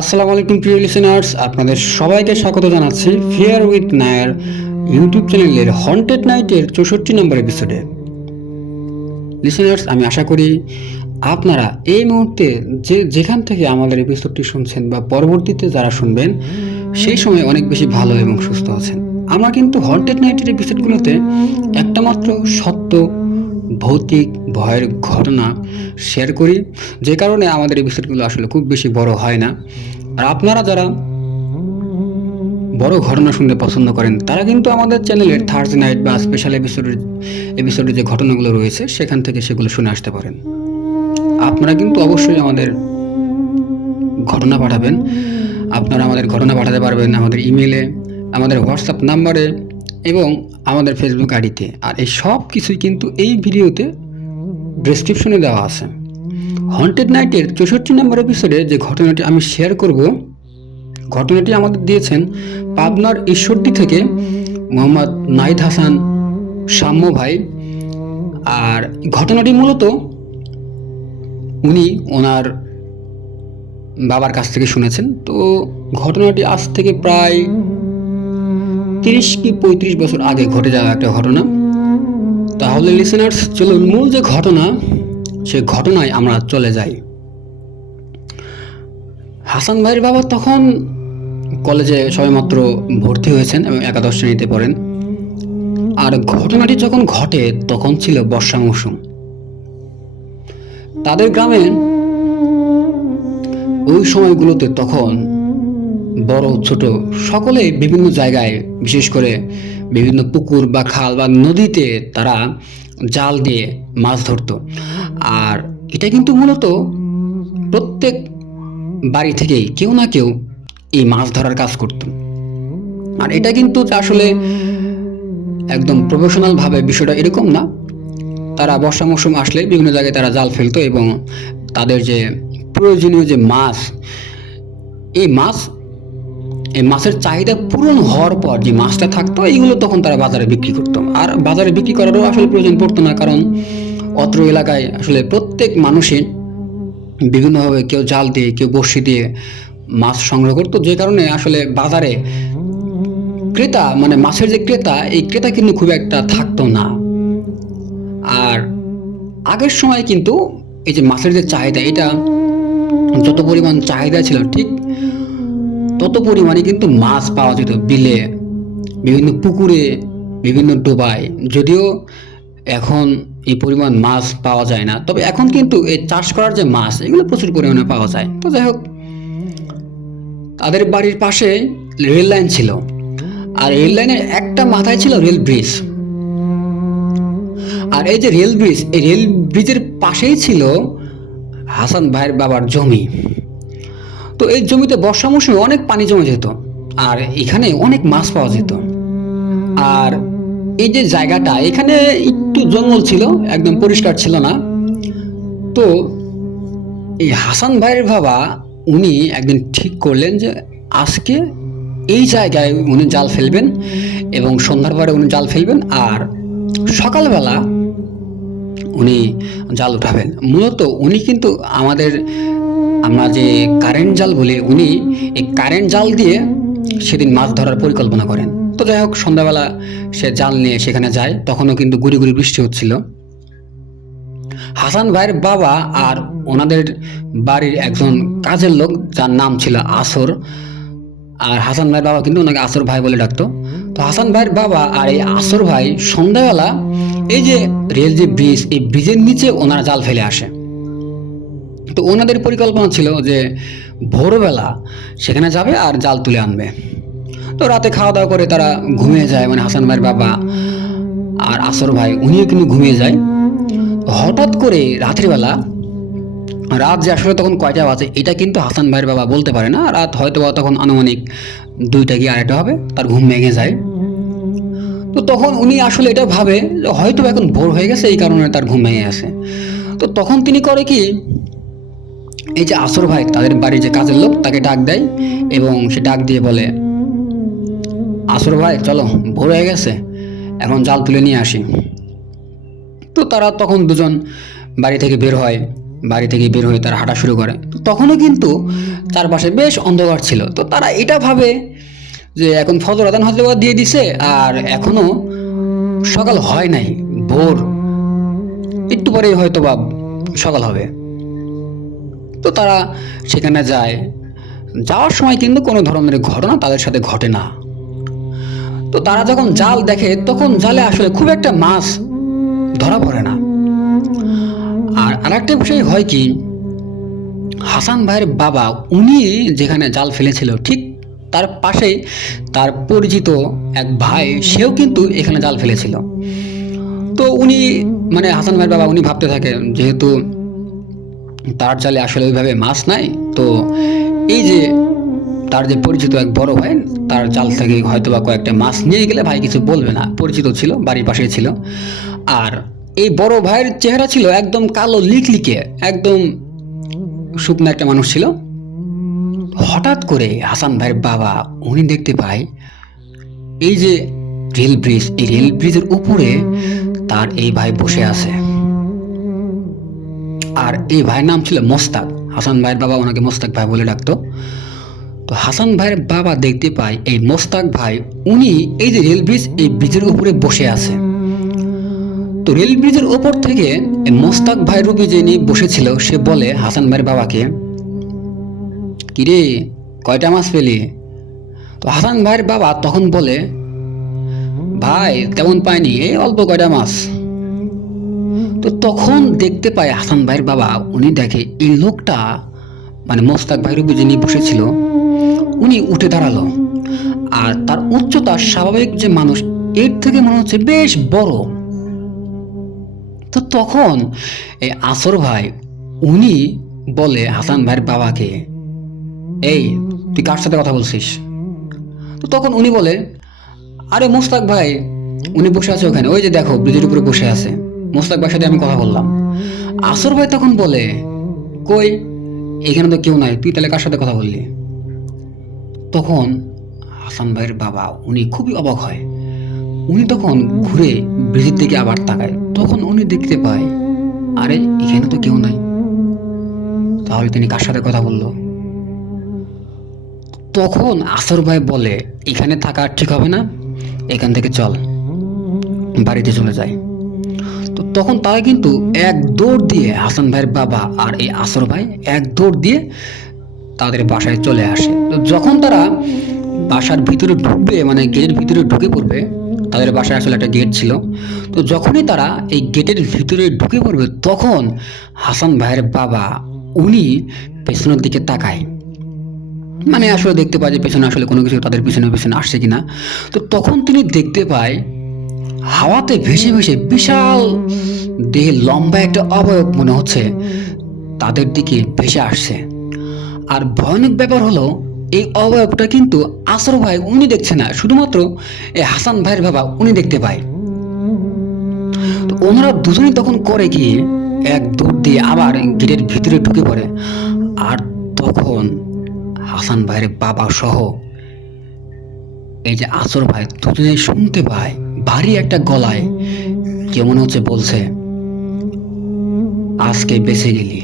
আসসালামু আলাইকুম, প্রিয় লিসেনার্স আপনাদের সবাইকে স্বাগত জানাচ্ছি ফিয়ার উইথ নায়ার ইউটিউব চ্যানেলের হন্টেড নাইটের চৌষট্টি নম্বর এপিসোডে লিসেনার্স আমি আশা করি আপনারা এই মুহূর্তে যে যেখান থেকে আমাদের এপিসোডটি শুনছেন বা পরবর্তীতে যারা শুনবেন, সেই সময় অনেক বেশি ভালো এবং সুস্থ আছেন। আমরা কিন্তু হন্টেড নাইটের এপিসোডগুলোতে একটা মাত্র সত্য ভৌতিক ভয়ের ঘটনা শেয়ার করি। যে কারণে আমাদের এপিসোডগুলো আসলে খুব বেশি বড় হয় না। আর আপনারা যারা বড় ঘটনা শুনতে পছন্দ করেন, তারা কিন্তু আমাদের চ্যানেলের থার্সডে নাইট বা স্পেশাল এপিসোডের এপিসোডে যে ঘটনাগুলো রয়েছে, সেখান থেকে সেগুলো শুনে আসতে পারেন। আপনারা কিন্তু অবশ্যই আমাদের ঘটনা পাঠাবেন। আপনারা আমাদের ঘটনা পাঠাতে পারবেন আমাদের ইমেলে আমাদের হোয়াটসঅ্যাপ নাম্বারে এবং আমাদের ফেসবুক আইডিতে। আর এই সব কিছুই কিন্তু এই ভিডিওতে ডেসক্রিপশনে দেওয়া আছে। হন্টেড নাইটের চৌষট্টি নম্বর এপিসোডে যে ঘটনাটি আমি শেয়ার করব, ঘটনাটি আমাদের দিয়েছেন পাবনার ঈশ্বরদী থেকে মোহাম্মদ নাহিদ হাসান সাম্য ভাই। আর ঘটনাটি মূলত উনি ওনার বাবার কাছ থেকে শুনেছেন। তো ঘটনাটি আজ থেকে প্রায় তিরিশ কি পঁয়ত্রিশ বছর আগে ঘটে যাওয়া একটা ঘটনা। তাহলে লিসেনার্স চলুন মূল যে ঘটনা, সে ঘটনায় আমরা চলে যাই। হাসান ভাইয়ের বাবা তখন কলেজে সবেমাত্র ভর্তি হয়েছেন এবং একাদশ শ্রেণীতে পড়েন। আর ঘটনাটি যখন ঘটে, তখন ছিল বর্ষা মৌসুম। তাদের গ্রামে ওই সময়গুলোতে তখন বড়, ছোট, সকলে বিভিন্ন জায়গায়, বিশেষ করে বিভিন্ন পুকুর বা খাল বা নদীতে তারা জাল দিয়ে মাছ ধরতো। আর এটা কিন্তু মূলত প্রত্যেক বাড়ি থেকেই কেউ না কেউ এই মাছ ধরার কাজ করত। আর এটা কিন্তু আসলে একদম প্রফেশনালভাবে বিষয়টা এরকম না। তারা বর্ষা মৌসুম আসলে বিভিন্ন জায়গায় তারা জাল ফেলতো এবং তাদের যে প্রয়োজনীয় যে মাছ, এই মাছ এই মাছের চাহিদা পূরণ হওয়ার পর যে মাছটা থাকতো, এইগুলো তখন তারা বাজারে বিক্রি করতো। আর বাজারে বিক্রি করারও আসলে প্রয়োজন পড়তো না, কারণ অত্র এলাকায় আসলে প্রত্যেক মানুষই বিভিন্নভাবে কেউ জাল দিয়ে, কেউ বড়শি দিয়ে মাছ সংগ্রহ করতো। যে কারণে আসলে বাজারে ক্রেতা মানে মাছের যে ক্রেতা, এই ক্রেতা কিন্তু খুব একটা থাকতো না। আর আগের সময় কিন্তু এই যে মাছের যে চাহিদা, এটা যত পরিমাণ চাহিদা ছিল, ঠিক তত পরিমাণে কিন্তু মাছ পাওয়া যেত বিলে, বিভিন্ন পুকুরে, বিভিন্ন ডোবায়। যদিও এখন এই পরিমাণ মাছ পাওয়া যায় না। তবে এখন কিন্তু এই চাষ করার যে মাছ, এগুলো প্রচুর পরিমাণে পাওয়া যায়। তো যাই হোক, তাদের বাড়ির পাশে রেল লাইন ছিল। আর রেল লাইনের একটা মাথায় ছিল রেল ব্রিজ। আর এই যে রেল ব্রিজ, এই রেল ব্রিজের পাশেই ছিল হাসান ভাইয়ের বাবার জমি। তো এই জমিতে বর্ষা মৌসুমে অনেক পানি জমে যেত, আর এখানে অনেক মাছ পাওয়া যেত। আর এই যে জায়গাটা, এখানে একটু জঙ্গল ছিল, একদম পরিষ্কার ছিল না। তো এই হাসান ভাইয়ের বাবা, উনি একদিন ঠিক করলেন যে, আজকে এই জায়গায় উনি জাল ফেলবেন এবং সন্ধ্যার পরে উনি জাল ফেলবেন, আর সকালবেলা উনি জাল উঠাবেন। মূলত উনি কিন্তু আমাদের আমরা যে কারেন্ট জাল বলি উনি, এই কারেন্ট জাল দিয়ে সেদিন মাছ ধরার পরিকল্পনা করেন। তো যাই হোক, সন্ধ্যাবেলা সে জাল নিয়ে সেখানে যায়, তখনও কিন্তু গুড়ি গুড়ি বৃষ্টি হচ্ছিল। হাসান ভাইয়ের বাবা আর ওনাদের বাড়ির একজন কাজের লোক, যার নাম ছিল আসর, আর হাসান ভাইয়ের বাবা কিন্তু ওনাকে আসর ভাই বলে ডাকতো। তো হাসান ভাইয়ের বাবা আর এই আসর ভাই সন্ধ্যাবেলা এই যে রেল যে ব্রিজ, এই ব্রিজের নিচে ওনারা জাল ফেলে আসে। তো ওনাদের পরিকল্পনা ছিল যে ভোরবেলা সেখানে যাবে আর জাল তুলে আনবে। তো রাতে খাওয়া দাওয়া করে তারা ঘুমিয়ে যায় মানে হাসান ভাইয়ের বাবা আর আসর ভাই, উনিও কিন্তু ঘুমিয়ে যায়। হঠাৎ করে রাত্রিবেলা রাত যে আসলে তখন কয়টা বাজে, এটা কিন্তু হাসান ভাইয়ের বাবা বলতে পারে না। রাত হয়তো বা তখন আনুমানিক দুইটা কি আড়াইটা হবে, তার ঘুম ভেঙে যায়। তো তখন উনি আসলে এটা ভাবে হয়তো এখন ভোর হয়ে গেছে, এই কারণে তার ঘুম ভেঙে গেছে। তো তখন তিনি করে কি এই যে আসর ভাই, তাদের বাড়ির যে কাজের লোক, তাকে ডাক দেয় এবং সে ডাক দিয়ে বলে, আসর ভাই, চলো, ভোর হয়ে গেছে, এখন জাল তুলে নিয়ে আসি। তো তারা তখন দুজন বাড়ি থেকে বের হয়, বাড়ি থেকে বের হয়ে তারা হাঁটা শুরু করে। তো তখনও কিন্তু চারপাশে বেশ অন্ধকার ছিল। তো তারা এটা ভাবে যে এখন ফজর আদান হয়তো বা দিয়ে দিছে, আর এখনও সকাল হয় নাই, ভোর। একটু পরেই হয়তো বা সকাল হবে। তো তারা সেখানে যায়। যাওয়ার সময় কিন্তু কোনো ধরনের ঘটনা তাদের সাথে ঘটে না। তো তারা যখন জাল দেখে, তখন জালে আসলে খুব একটা মাছ ধরা পড়ে না। আর আরেকটা বিষয় হয় কি, হাসান ভাইয়ের বাবা, উনি যেখানে জাল ফেলেছিল, ঠিক তার পাশে তার পরিচিত এক ভাই, সেও কিন্তু এখানে জাল ফেলেছিল। তো উনি মানে হাসান ভাইয়ের বাবা, উনি ভাবতে থাকেন, যেহেতু তার জালে আসলে ওইভাবে মাছ নাই। তো এই যে তার যে পরিচিত এক বড় ভাই, তার জাল থেকে হয়তো বা কয়েকটা মাছ নিয়ে গেলে ভাই কিছু বলবে না। পরিচিত ছিল, বাড়ির পাশে ছিল। আর এই বড় ভাইয়ের চেহারা ছিল একদম কালো লিকলিকে, একদম শুকনো একটা মানুষ ছিল। হঠাৎ করে হাসান ভাইয়ের বাবা উনি দেখতে পায়, এই যে রেল ব্রিজ, এই রেল ব্রিজের উপরে তার এই ভাই বসে আছে। আর এই ভাইয়ের নাম ছিল মোস্তাক হাসান ভাইয়ের বাবা ওনাকে মোস্তাক ভাই বলে ডাকতো। তো হাসান ভাইয়ের বাবা দেখতে পায় এই মোস্তাক ভাই, উনি এই যে রেল ব্রিজ এই ব্রিজের উপরে বসে আছে। তো রেল ব্রিজের ওপর থেকে মোস্তাক ভাই রুবি যিনি বসেছিল, সে বলে, হাসান ভাইয়ের বাবাকে, কিরে, কয়টা মাছ পেলি? তো হাসান ভাইয়ের বাবা তখন বলে, ভাই, তেমন পাইনি, এই অল্প কয়টা মাছ। তো তখন দেখতে পায় হাসান ভাইয়ের বাবা, উনি দেখে, এই লোকটা মানে মোস্তাক ভাই রুবি যিনি বসেছিল, উনি উঠে দাঁড়াল। আর তার উচ্চতা স্বাভাবিক যে মানুষ, এর থেকে মনে হচ্ছে বেশ বড়। তো তখন এই আসর ভাই, উনি বলে হাসান ভাইয়ের বাবাকে, এই, তুই কার সাথে কথা বলছিস? তো তখন উনি বলে, আরে মোস্তাক ভাই, উনি বসে আছে ওখানে, ওই যে দেখো, ব্রিজের উপরে বসে আছে। মোস্তাক ভাইয়ের সাথে আমি কথা বললাম। আসর ভাই তখন বলে, কই, এখানে তো কেউ নাই, তুই তাহলে কার সাথে কথা বললি? তখন হাসান ভাইয়ের বাবা, উনি খুবই অবাক হয়। উনি তখন ঘুরে ব্রিজের দিকে আবার তাকায়। তখন উনি দেখতে পায়, আরে, এখানে তো কেউ নাই। তাহলে তিনি কার সাথে কথা বলল? তখন আসর ভাই বলে, এখানে থাকা ঠিক হবে না, এখান থেকে চল, বাড়িতে চলে যায় তখন তারা কিন্তু এক দৌড় দিয়ে হাসান ভাইয়ের বাবা আর এই আসর ভাই এক দৌড় দিয়ে তাদের বাসায় চলে আসে। তো যখন তারা বাসার ভিতরে ঢুকবে মানে গেটের ভিতরে ঢুকে পড়বে, তাদের বাসায় আসলে একটা গেট ছিল। তো যখনই তারা এই গেটের ভিতরে ঢুকে পড়বে, তখন হাসান ভাইয়ের বাবা উনি পেছনের দিকে তাকায়। মানে আসলে দেখতে পায় যে পেছনে আসলে কোনো কিছু তাদের পিছনে পিছনে আসছে কিনা। তো তখন তিনি দেখতে পায় হাওয়াতে ভেসে ভেসে বিশাল দেহে লম্বা একটা অবয়ব মনে হচ্ছে। তাদের দিকে ভেসে আসছে। আর ভয়ানক ব্যাপার হলো, এই অবয়বটা কিন্তু আসর ভাই উনি দেখছে না, শুধুমাত্র এই হাসান ভাইয়ের বাবা উনি দেখতে পায়। তো ওনারা দুজনেই তখন করে গিয়ে এক দৌড় দিয়ে আবার গেটের ভিতরে ঢুকে পড়ে। আর তখন হাসান ভাইয়ের বাবা সহ এই যে আসর ভাই দুজনে শুনতে পায়। ভারী একটা গলায় কে মনে হচ্ছে বলছে, আজকে বেঁচে গেলি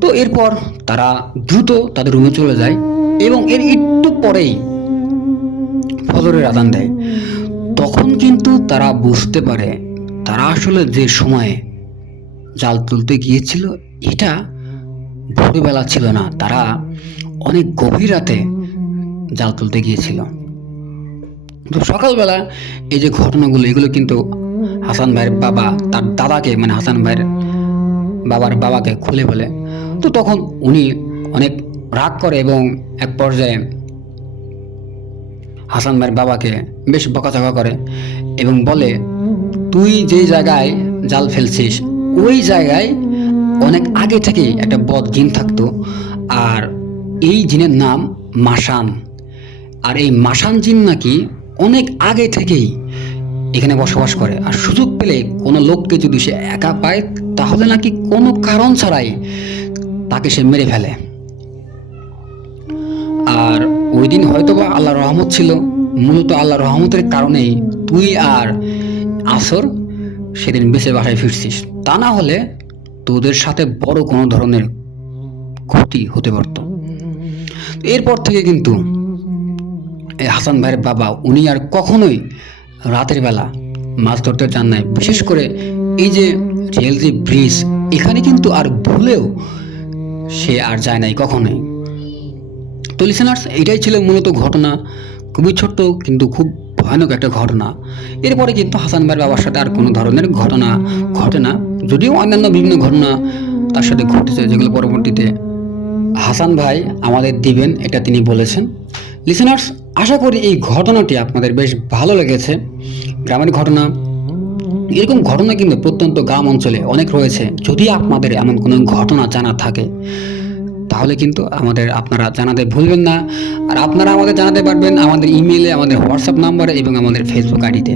তো এরপর তারা দ্রুত তাদের রুমে চলে যায় এবং এর একটু পরেই ফজরের আদান দেয়। তখন কিন্তু তারা বুঝতে পারে, তারা আসলে যে সময়ে জাল তুলতে গিয়েছিল, এটা ভোরবেলা ছিল না। তারা অনেক গভীর রাতে জাল তুলতে গিয়েছিল। তো সকালবেলা এই যে ঘটনাগুলো, এগুলো কিন্তু হাসান ভাইয়ের বাবা, তার দাদাকে মানে হাসান ভাইয়ের বাবার বাবাকে খুলে বলে। তো তখন উনি অনেক রাগ করে এবং এক পর্যায়ে হাসান ভাইয়ের বাবাকে বেশ বকাচকা করে এবং বলে, তুই যে জায়গায় জাল ফেলছিস, ওই জায়গায় অনেক আগে থেকেই একটা বদ জিন থাকতো। আর এই জিনের নাম মাসান আর এই মাসান জিন নাকি অনেক আগে থেকেই এখানে বসবাস করে। আর সুযোগ পেলে কোনো লোককে যদি সে একা পায়, তাহলে নাকি কোনো কারণ ছাড়াই তাকে সে মেরে ফেলে। আর ওই দিন হয়তো বা আল্লাহ রহমত ছিল। মূলত আল্লাহ রহমতের কারণেই তুই আর আসর সেদিন বেঁচে বাসায় ফিরছিস। তা না হলে তোদের সাথে বড় কোনো ধরনের ক্ষতি হতে পারত। এরপর থেকে কিন্তু হাসান ভাইয়ের বাবা, উনি আর কখনোই রাতের বেলা মাছ ধরতে চান নাই। বিশেষ করে এই যে রেলজি ব্রিজ, এখানে কিন্তু আর ভুলেও সে আর যায় নাই কখনোই। তো লিসেনার্স এটাই ছিল মূলত ঘটনা। খুবই ছোট্ট কিন্তু খুব ভয়ানক একটা ঘটনা। এরপরে কিন্তু হাসান ভাইয়ের বাবার সাথে আর কোনো ধরনের ঘটনা ঘটে না। যদিও অন্যান্য বিভিন্ন ঘটনা তার সাথে ঘটেছে, যেগুলো পরবর্তীতে হাসান ভাই আমাদের দিবেন, এটা তিনি বলেছেন। লিসেনার্স আশা করি এই ঘটনাটি আপনাদের বেশ ভালো লেগেছে। গ্রামের ঘটনা, এরকম ঘটনা কিন্তু প্রত্যন্ত গ্রাম অঞ্চলে অনেক রয়েছে। যদি আপনাদের এমন কোনো ঘটনা জানা থাকে, তাহলে কিন্তু আমাদের আপনারা জানাতে ভুলবেন না। আর আপনারা আমাদের জানাতে পারবেন আমাদের ইমেলে আমাদের হোয়াটসঅ্যাপ নাম্বারে এবং আমাদের ফেসবুক আইডিতে।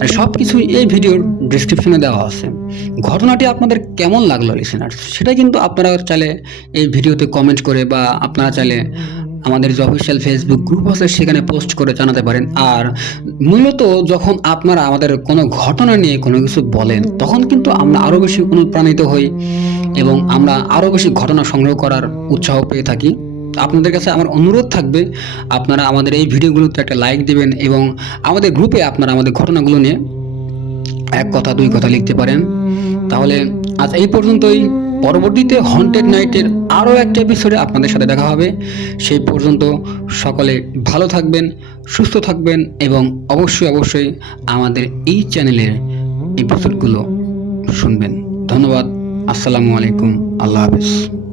আর সব কিছুই এই ভিডিওর ডিসক্রিপশনে দেওয়া আছে। ঘটনাটি আপনাদের কেমন লাগল লিসেনার্স সেটা কিন্তু আপনারা চাইলে এই ভিডিওতে কমেন্ট করে বা আপনারা চাইলে আমাদের যে অফিসিয়াল ফেসবুক গ্রুপ আছে, সেখানে পোস্ট করে জানাতে পারেন। আর মূলত যখন আপনারা আমাদের কোনো ঘটনা নিয়ে কোনো কিছু বলেন, তখন কিন্তু আমরা আরও বেশি অনুপ্রাণিত হই এবং আমরা আরও বেশি ঘটনা সংগ্রহ করার উৎসাহ পেয়ে থাকি। আপনাদের কাছে আমার অনুরোধ থাকবে, আপনারা আমাদের এই ভিডিওগুলোতে একটা লাইক দিবেন এবং আমাদের গ্রুপে আপনারা আমাদের ঘটনাগুলো নিয়ে এক কথা, দুই কথা লিখতে পারেন। তাহলে আজ এই পর্যন্তই। পরবর্তীতে হন্টেড নাইটের আরও একটা এপিসোডে আপনাদের সাথে দেখা হবে। সেই পর্যন্ত সকলে ভালো থাকবেন, সুস্থ থাকবেন এবং অবশ্যই অবশ্যই আমাদের এই চ্যানেলের এপিসোডগুলো শুনবেন। ধন্যবাদ, আসসালামু আলাইকুম, আল্লাহ হাফিজ।